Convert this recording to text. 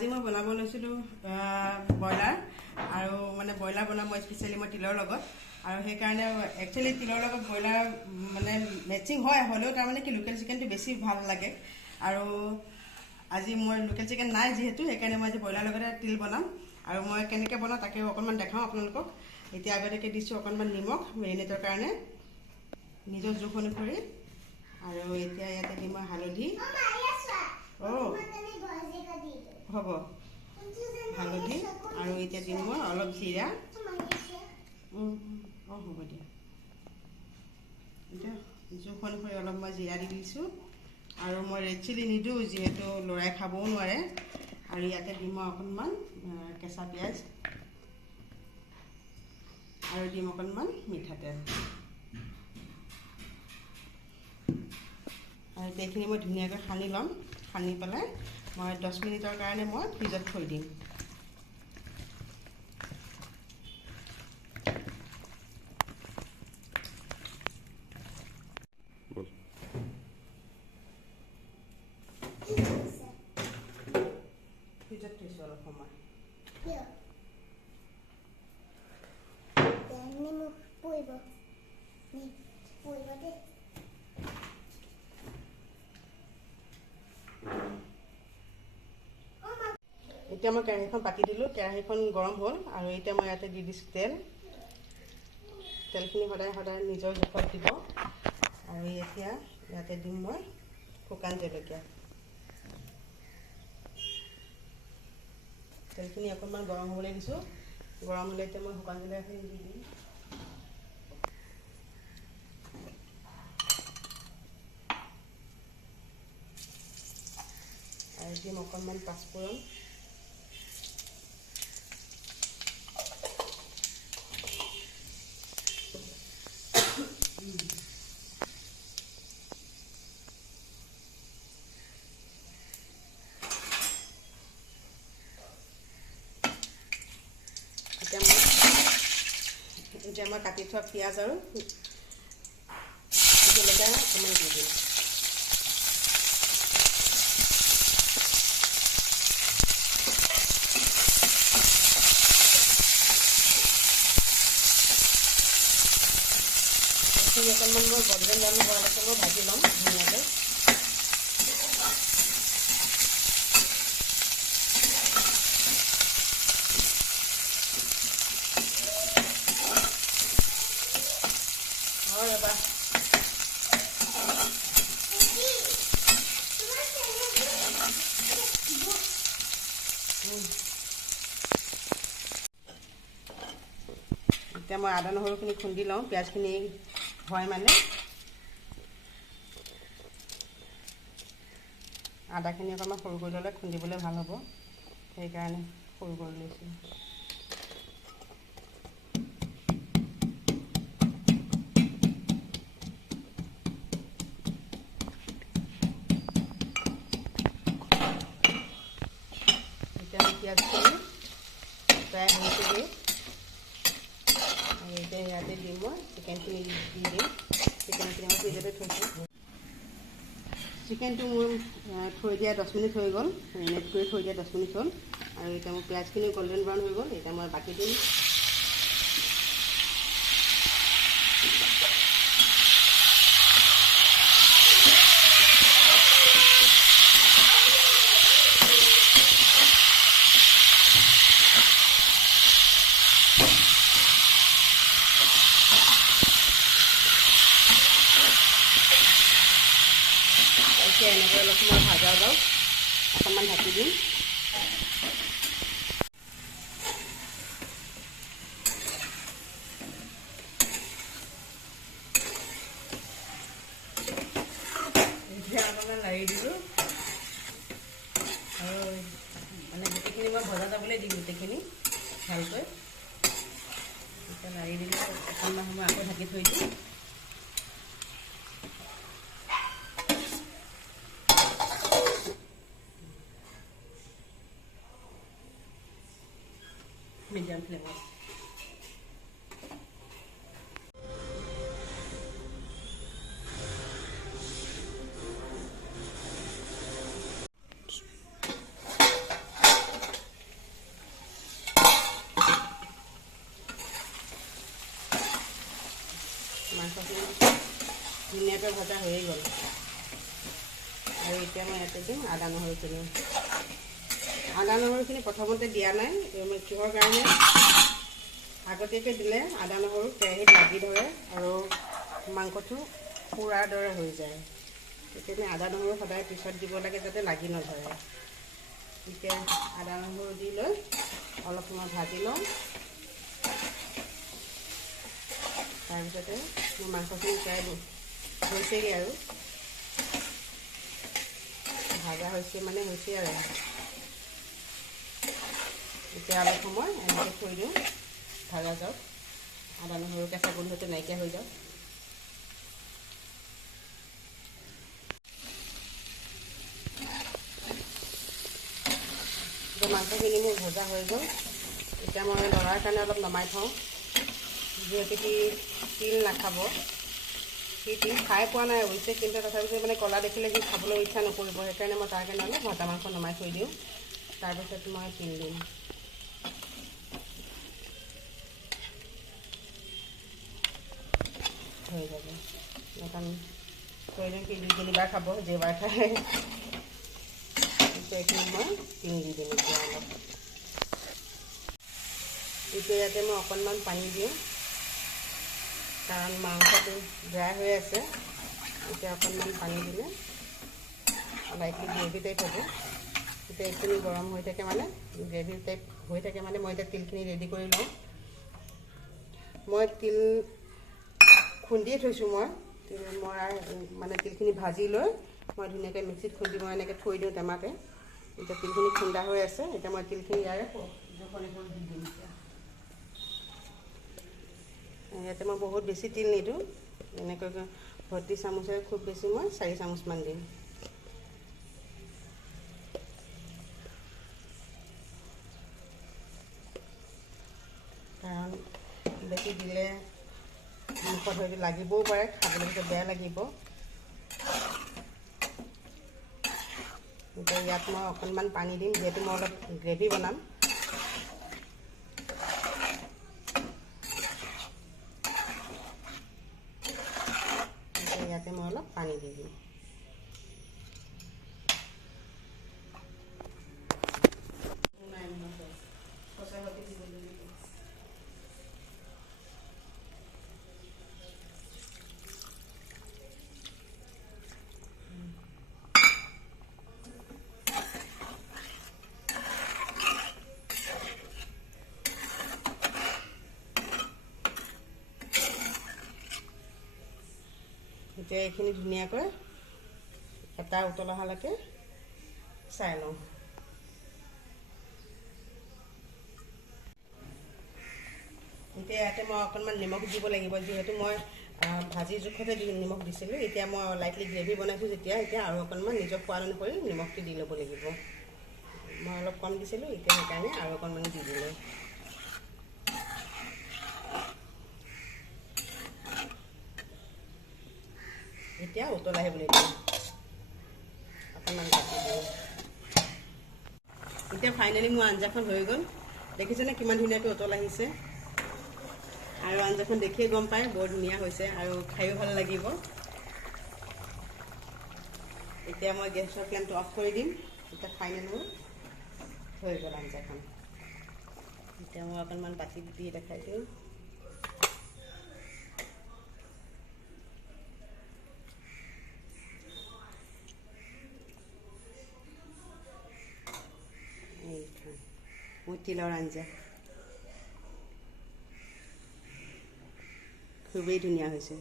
আজি মই বনাব লৈছিলোঁ ব্ৰইলাৰ আৰু মানে ব্ৰইলাৰ বনাম মই স্পেচিয়েলি মই তিলৰ লগত আৰু সেইকাৰণে একচুৱেলি তিলৰ লগত ব্ৰইলাৰ মানে মেচিং হয় হ'লেও তাৰমানে কি লোকেল চিকেনটো বেছি ভাল লাগে আৰু আজি মই লোকেল চিকেন নাই যিহেতু সেইকাৰণে মই আজি ব্ৰইলাৰ লগতে তিল বনাম আৰু মই কেনেকৈ বনাওঁ তাকে অকণমান দেখাওঁ আপোনালোকক। এতিয়া আগতীয়াকৈ দিছোঁ অকণমান নিমখ মেৰিনেটৰ কাৰণে নিজৰ জোখ অনুসৰি আৰু এতিয়া ইয়াতে দিম মই হালধি হ'ব হালধি আৰু এতিয়া দিম মই অলপ জিৰা হ'ব দিয়া এতিয়া জোখ অনুসৰি অলপ মই জিৰা দি দিছোঁ আৰু মই ৰেড চিলি নিদিওঁ যিহেতু ল'ৰাই খাবও নোৱাৰে আৰু ইয়াতে দিম মই অকণমান কেঁচা পিঁয়াজ আৰু দিম অকণমান মিঠাতেল আৰু এইখিনি মই ধুনীয়াকৈ সানি ল'ম সানি পেলাই মই 10 মিনিটৰ কাৰণে মই ফ্ৰিজত থৈ দিম। ফ্ৰিজত থৈছোঁ অলপ সময় এতিয়া মই কেৰাহীখন পাতি দিলোঁ কেৰাহীখন গৰম হ'ল আৰু এতিয়া মই ইয়াতে দি দিছোঁ তেলখিনি সদায় সদায় নিজৰ জোখত দিব আৰু এতিয়া ইয়াতে দিম মই শুকান জলকীয়া তেলখিনি অকণমান গৰম হ'বলৈ দিছোঁ গৰম হ'লে এতিয়া মই শুকান জলকীয়াখিনি দি দিম আৰু দিম অকণমান পাঁচফোৰণ এতিয়া মই কাটি থোৱা পিঁয়াজ আৰু জলকীয়া অকণমান দি দিম এইখিনি অকণমান মই গল্ডেন ব্ৰাউন হোৱালৈকে মই ভাজি ল'ম ধুনীয়াকৈ এতিয়া মই আদা নহৰুখিনি খুন্দি লওঁ পিঁয়াজখিনি হয় মানে আদাখিনি অকণমান সৰু কৰি ল'লে খুন্দিবলৈ ভাল হ'ব সেইকাৰণে সৰু কৰি লৈছোঁ এতিয়া আমি পিঁয়াজখিনি প্ৰায় হৈছে দিয়ে এতিয়া ইয়াতে দিম মই চিকেনখিনি দি দিম চিকেনখিনি মই ফ্ৰিজতে থৈছোঁ চিকেনটো মোৰ থৈ দিয়া 10 মিনিট হৈ গ'ল মেৰিনেট কৰি থৈ দিয়া 10 মিনিট হ'ল আৰু এতিয়া মোৰ পিঁয়াজখিনি গল্ডেন ব্ৰাউন হৈ গ'ল এতিয়া মই বাকি দিম এনেকৈ অলপ সময় ভাজা যাওক অকণমান ঢাকি দিম এতিয়া অকণমান লাৰি দিলোঁ আৰু মানে গোটেইখিনি মই ভজা যাবলৈ দিম গোটেইখিনি ভালকৈ এতিয়া লাৰি দিলোঁ অকণমান সময় আকৌ ঢাকি থৈ দিম medium flame. ধুনীয়াকৈ ভজা হৈয়ে গ'ল। আৰু এতিয়া মই ইয়াতে দিম আদা নহৰুখিনি। আদা নহৰুখিনি প্ৰথমতে দিয়া নাই, কিহৰ কাৰণে আগতীয়াকৈ দিলে আদা নহৰু কেৰাহীত লাগি ধৰে আৰু মাংসটো পুৰাৰ দৰে হৈ যায়। সেইকাৰণে আদা নহৰু সদায় পিছত দিব লাগে যাতে লাগি নধৰে। এতিয়া আদা নহৰু দি লৈ অলপ সময় ভাজি লওঁ। তাৰপিছতে মই মাংসখিনি প্ৰায় হৈছেগৈ আৰু ভাজা হৈছে মানে হৈছে আৰু এতিয়া অলপ সময় এনেকৈ থৈ দিওঁ, ভাজা যাওক, আদা নহৰু কেঁচা গোন্ধটো নাইকিয়া হৈ যাওক। এতিয়া মাংসখিনি মোৰ ভজা হৈ গ'ল। এতিয়া মই ল'ৰাৰ কাৰণে অলপ নমাই থওঁ, যিহেতু সি তিল নাখাব। সি তিল খাই পোৱা নাই অৱশ্যে, কিন্তু তথাপিতো মানে ক'লা দেখিলে সি খাবলৈ ইচ্ছা নকৰিব। সেইকাৰণে মই তাৰ কাৰণে অলপ ভজা মাংস নমাই থৈ দিওঁ। তাৰপিছত মই তিল দিম। হৈ যাব এখন থৈ দিম, সি দুই তিনিবাৰ খাব, যেইবাৰ খায়। এতিয়া এইখিনি মই তিল দি দিম এতিয়া অলপ। এতিয়া ইয়াতে মই অকণমান পানী দিওঁ, কাৰণ মাংসটো ড্ৰাই হৈ আছে। এতিয়া অকণমান পানী দিলে লাইটলি গ্ৰেভি টাইপ হ'ব। এতিয়া এইখিনি গৰম হৈ থাকে মানে গ্ৰেভি টাইপ হৈ থাকে মানে মই এতিয়া তিলখিনি ৰেডি কৰি লওঁ। মই তিল খুন্দিয়ে থৈছোঁ। মই মানে তিলখিনি ভাজি লৈ মই ধুনীয়াকৈ মিক্সিত খুন্দি মই এনেকৈ থৈ দিওঁ টেমাতে। এতিয়া তিলখিনি খুন্দা হৈ আছে। এতিয়া মই তিলখিনি ইয়াৰে জোখনি কৰি দি দিম। ইয়াতে মই বহুত বেছি তিল নিদিওঁ, এনেকৈ ভৰ্তি চামুচেৰে খুব বেছি মই 4 চামুচমান দিম। কাৰণ বেছি দিলে মুখত হয়তো লাগিবও পাৰে, খাবলৈ পিছত বেয়া লাগিব। এতিয়া ইয়াত মই অকণমান পানী দিম, যিহেতু মই অলপ গ্ৰেভি বনাম। এতিয়া ইয়াতে মই অলপ পানী দি দিম। এতিয়া এইখিনি ধুনীয়াকৈ এটা উতল অহালৈকে চাই লওঁ। এতিয়া ইয়াতে মই অকণমান নিমখ দিব লাগিব, যিহেতু মই ভাজি জোখতে নিমখ দিছিলোঁ। এতিয়া মই লাইটলি গ্ৰেভি বনাইছোঁ যেতিয়া, এতিয়া আৰু অকণমান নিজৰ সোৱাদ অনুসৰি নিমখটো দি ল'ব লাগিব। মই অলপ কম দিছিলোঁ, এতিয়া সেইকাৰণে আৰু অকণমান দি দিলোঁ। এতিয়া উতল আহিবলৈ দিওঁ, অকণমান কাটি দিওঁ। এতিয়া ফাইনেলি মোৰ আঞ্জাখন হৈ গ'ল। দেখিছেনে কিমান ধুনীয়াকৈ উতল আহিছে? আৰু আঞ্জাখন দেখিয়ে গম পায় বৰ ধুনীয়া হৈছে আৰু খায়ো ভাল লাগিব। এতিয়া মই গেছৰ ফ্লেমটো অফ কৰি দিম। এতিয়া ফাইনেল মোৰ হৈ গ'ল আঞ্জাখন। এতিয়া মই অকণমান বাতি দি দেখাই দিওঁ। মোৰ তিলৰ আঞ্জা খুবেই ধুনীয়া হৈছে।